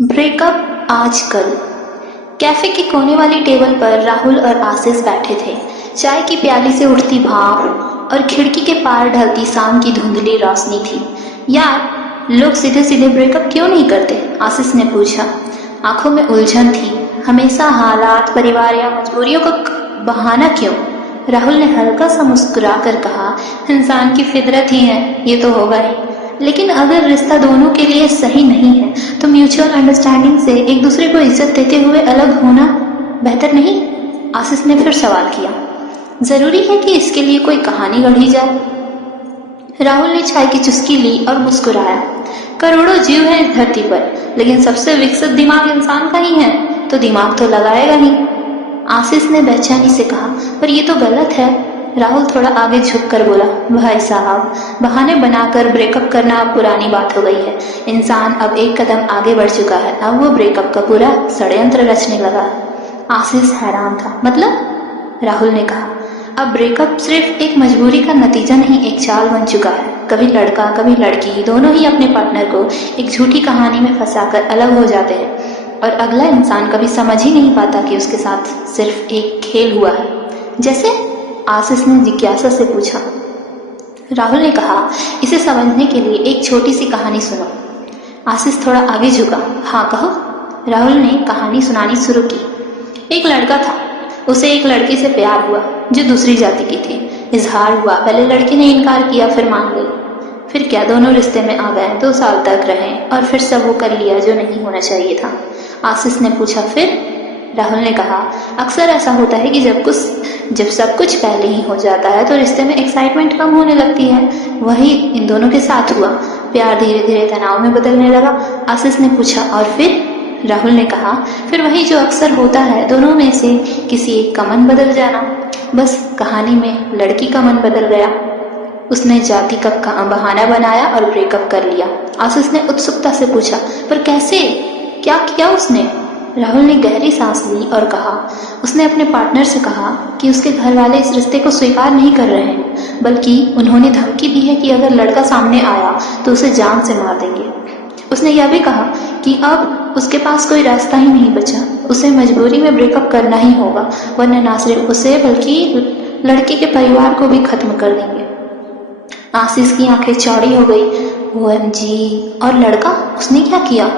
Breakup आजकल। Cafe के कोने वाली टेबल पर राहुल और आशीष बैठे थे। चाय की प्याली से उठती भाप और खिड़की के पार ढलती शाम की धुंधली रोशनी थी। यार, लोग सीधे सीधे ब्रेकअप क्यों नहीं करते? आशीष ने पूछा। आंखों में उलझन थी। हमेशा हालात, परिवार या मजबूरियों का बहाना क्यों? राहुल ने हल्का सा मुस्कुरा कर कहा, इंसान की फितरत ही है, ये तो होगा ही। लेकिन अगर रिश्ता दोनों के लिए सही नहीं है तो म्यूचुअल अंडरस्टैंडिंग से एक दूसरे को इज्जत देते हुए अलग होना बेहतर नहीं? आशीष ने फिर सवाल किया। जरूरी है कि इसके लिए कोई कहानी गढ़ी जाए? राहुल ने चाय की चुस्की ली और मुस्कुराया। करोड़ों जीव हैं इस धरती पर, लेकिन सबसे विकसित दिमाग इंसान का ही है, तो दिमाग तो लगाएगा ही। आशीष ने बेचैनी से कहा, पर ये तो गलत है। राहुल थोड़ा आगे झुककर बोला, भाई साहब, बहाने बनाकर ब्रेकअप करना अब पुरानी बात हो गई है। इंसान अब एक कदम आगे बढ़ चुका है, अब वो ब्रेकअप का पूरा षड्यंत्र रचने लगा है। आशीष हैरान था। मतलब? राहुल ने कहा, अब ब्रेकअप सिर्फ एक मजबूरी का नतीजा नहीं, एक चाल बन चुका है। कभी लड़का कभी लड़की दोनों ही अपने पार्टनर को एक झूठी कहानी में फंसाकर अलग हो जाते हैं और अगला इंसान कभी समझ ही नहीं पाता कि उसके साथ सिर्फ एक खेल हुआ है। जैसे? आशीष ने जिज्ञासा से पूछा। राहुल ने कहा, इसे समझने के लिए एक छोटी सी कहानी सुनो। आशीष थोड़ा आगे झुका। हाँ कहो। राहुल ने कहानी सुनानी शुरू की। एक लड़का था, उसे एक लड़की से प्यार हुआ जो दूसरी जाति की थी। इजहार हुआ, पहले लड़की ने इनकार किया, फिर मान गई। फिर क्या, दोनों रिश्ते में आ गए। 2 साल तक रहे और फिर सब वो कर लिया जो नहीं होना चाहिए था। आशीष ने पूछा, फिर? राहुल ने कहा, अक्सर ऐसा होता है कि जब सब कुछ पहले ही हो जाता है तो रिश्ते में एक्साइटमेंट कम होने लगती है। वही इन दोनों के साथ हुआ। प्यार धीरे धीरे तनाव में बदलने लगा। आशीष ने पूछा, और फिर? राहुल ने कहा, फिर वही जो अक्सर होता है, दोनों में से किसी एक का मन बदल जाना। बस कहानी में लड़की का मन बदल गया। उसने जाति का बहाना बनाया और ब्रेकअप कर लिया। आशीष ने उत्सुकता से पूछा, पर कैसे? क्या किया उसने? राहुल ने गहरी सांस ली और कहा, उसने अपने पार्टनर से कहा कि उसके घर वाले इस रिश्ते को स्वीकार नहीं कर रहे हैं, बल्कि उन्होंने धमकी दी है कि अगर लड़का सामने आया तो उसे जान से मार देंगे। उसने यह भी कहा कि अब उसके पास कोई रास्ता ही नहीं बचा, उसे मजबूरी में ब्रेकअप करना ही होगा, वरना ना सिर्फ उसे बल्कि लड़के के परिवार को भी खत्म कर देंगे। आशीष की आंखें चौड़ी हो गई। OMG! और लड़का, उसने क्या किया?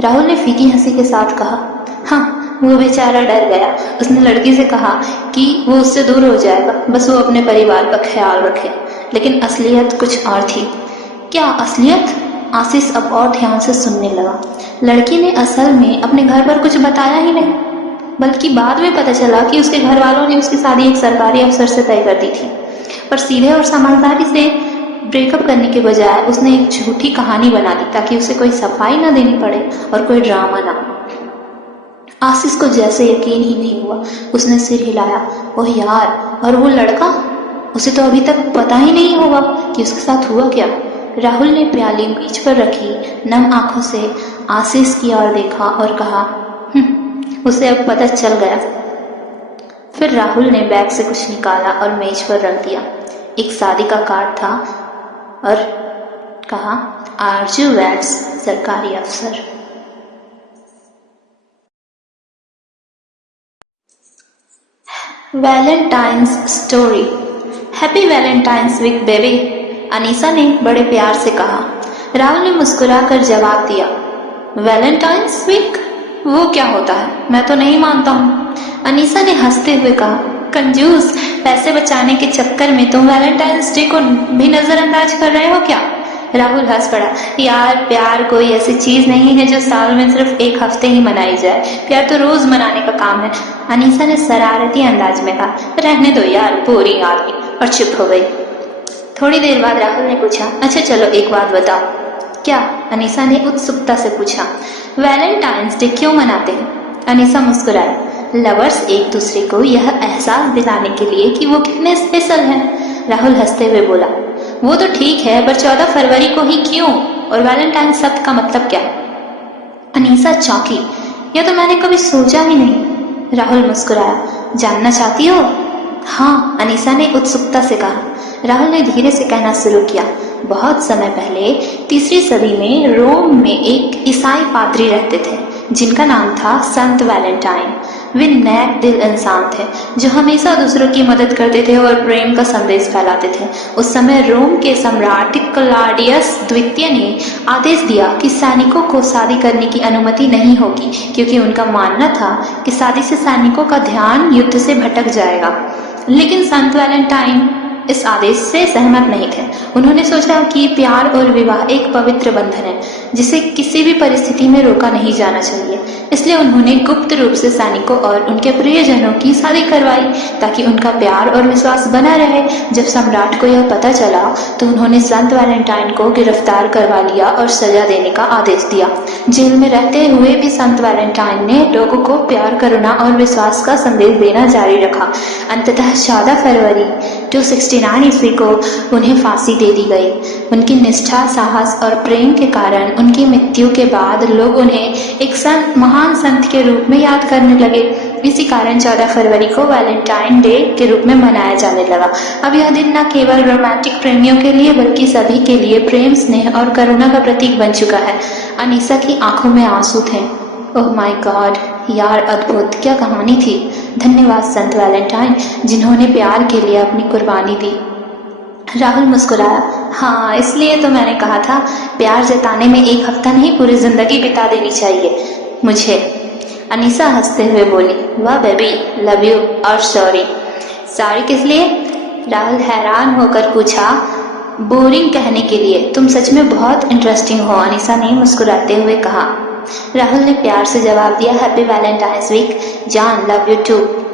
राहुल ने फीकी हंसी के साथ कहा, हाँ, वो बेचारा डर गया। उसने लड़की से कहा कि वो उससे दूर हो जाएगा, बस वो अपने परिवार का ख्याल रखे। लेकिन असलियत कुछ और थी। क्या असलियत? आशीष अब और ध्यान से सुनने लगा। लड़की ने असल में अपने घर पर कुछ बताया ही नहीं, बल्कि बाद में पता चला कि उसके घर वालों ने उसकी शादी एक सरकारी अफसर से तय कर दी थी। पर सीधे और समझदारी से ब्रेकअप करने के बजाय उसने एक झूठी कहानी बना दी ताकि उसे कोई सफाई ना देनी पड़े और कोई ड्रामा ना। आशीष को जैसे यकीन ही नहीं हुआ। उसने सिर हिलाया। ओह यार, और वो लड़का? उसे तो अभी तक पता ही नहीं होगा कि उसके साथ हुआ क्या। राहुल ने प्याली बीच पर रखी, नम आंखों से आशीष की ओर देखा और कहा, उसे अब पता चल गया। फिर राहुल ने बैग से कुछ निकाला और मेज पर रख दिया। एक शादी का कार्ड था और कहा, आरजू वैट्स, सरकारी अफसर। Valentine's story. Happy Valentine's week baby, Anisa ने बड़े प्यार से कहा। राहुल ने मुस्कुराकर जवाब दिया, वैलेंटाइंस वीक? वो क्या होता है? मैं तो नहीं मानता हूँ। अनीसा ने हंसते हुए कहा, कंजूस, पैसे बचाने के चक्कर में तुम वैलेंटाइंस डे को भी नजरअंदाज कर रहे हो क्या? राहुल हंस पड़ा। यार, प्यार कोई ऐसी चीज नहीं है जो साल में सिर्फ एक हफ्ते ही मनाई जाए। प्यार तो रोज मनाने का काम है। अनीसा ने शरारती अंदाज में कहा, रहने दो यार, बोरिंग आदमी, और चुप हो गई। थोड़ी देर बाद राहुल ने पूछा, अच्छा चलो एक बात बताओ। क्या? अनीसा ने उत्सुकता से पूछा। वैलेंटाइंस डे क्यों मनाते हैं? अनीसा मुस्कुराई। लवर्स एक दूसरे को यह एहसास दिलाने के लिए कि वो कितने स्पेशल हैं। राहुल हंसते हुए बोला, वो तो ठीक है, पर 14 फरवरी को ही क्यों? और वैलेंटाइन शब्द का मतलब क्या? अनीसा चौंकी। यह तो मैंने कभी सोचा ही नहीं। राहुल मुस्कुराया। जानना चाहती हो? हाँ, अनीसा ने उत्सुकता से कहा। राहुल ने धीरे से कहना शुरू किया, बहुत समय पहले 3री सदी में रोम में एक ईसाई ईसाई पादरी रहते थे जिनका नाम था संत वैलेंटाइन। वे नेक दिल इंसान थे जो हमेशा दूसरों की मदद करते थे और प्रेम का संदेश फैलाते थे। उस समय रोम के सम्राट क्लॉडियस द्वितीय ने आदेश दिया कि सैनिकों को शादी करने की अनुमति नहीं होगी, क्योंकि उनका मानना था कि शादी से सैनिकों का ध्यान युद्ध से भटक जाएगा। लेकिन संत वैलेंटाइन इस आदेश से सहमत नहीं थे। उन्होंने सोचा कि प्यार और विवाह एक पवित्र बंधन है जिसे किसी भी परिस्थिति में रोका नहीं जाना चाहिए। इसलिए उन्होंने गुप्त रूप से सैनिकों और उनके प्रियजनों की शादी करवाई ताकि उनका प्यार और विश्वास बना रहे। जब सम्राट को यह पता चला तो उन्होंने संत वैलेंटाइन को गिरफ्तार करवा लिया और सजा देने का आदेश दिया। जेल में रहते हुए भी संत वैलेंटाइन ने लोगों को प्यार, करुणा और विश्वास का संदेश देना जारी रखा। अंततः 14 फरवरी 269 ईस्वी को उन्हें फांसी दे दी गई। उनकी निष्ठा, साहस और प्रेम के कारण उनकी मृत्यु के बाद लोग उन्हें एक महान संत के रूप में याद करने लगे। इसी कारण 14 फरवरी को वैलेंटाइन डे के रूप में मनाया जाने लगा। अब यह दिन न केवल रोमांटिक प्रेमियों के लिए बल्कि सभी के लिए प्रेम, स्नेह और करुणा का प्रतीक बन चुका है। अनीसा की आंखों में आंसू थे। ओह माय गॉड यार, अद्भुत, क्या कहानी थी। धन्यवाद संत वैलेंटाइन जिन्होंने प्यार के लिए अपनी कुर्बानी दी। राहुल मुस्कुराया। हाँ, इसलिए तो मैंने कहा था प्यार जताने में एक हफ्ता नहीं पूरी जिंदगी बिता देनी चाहिए मुझे। अनीसा हंसते हुए बोली, वाह बेबी, लव यू और सॉरी। सॉरी किस लिए? राहुल हैरान होकर पूछा। बोरिंग कहने के लिए। तुम सच में बहुत इंटरेस्टिंग हो, अनीसा ने मुस्कुराते हुए कहा। राहुल ने प्यार से जवाब दिया, हैप्पी वैलेंटाइन्स वीक जान, लव यू टू।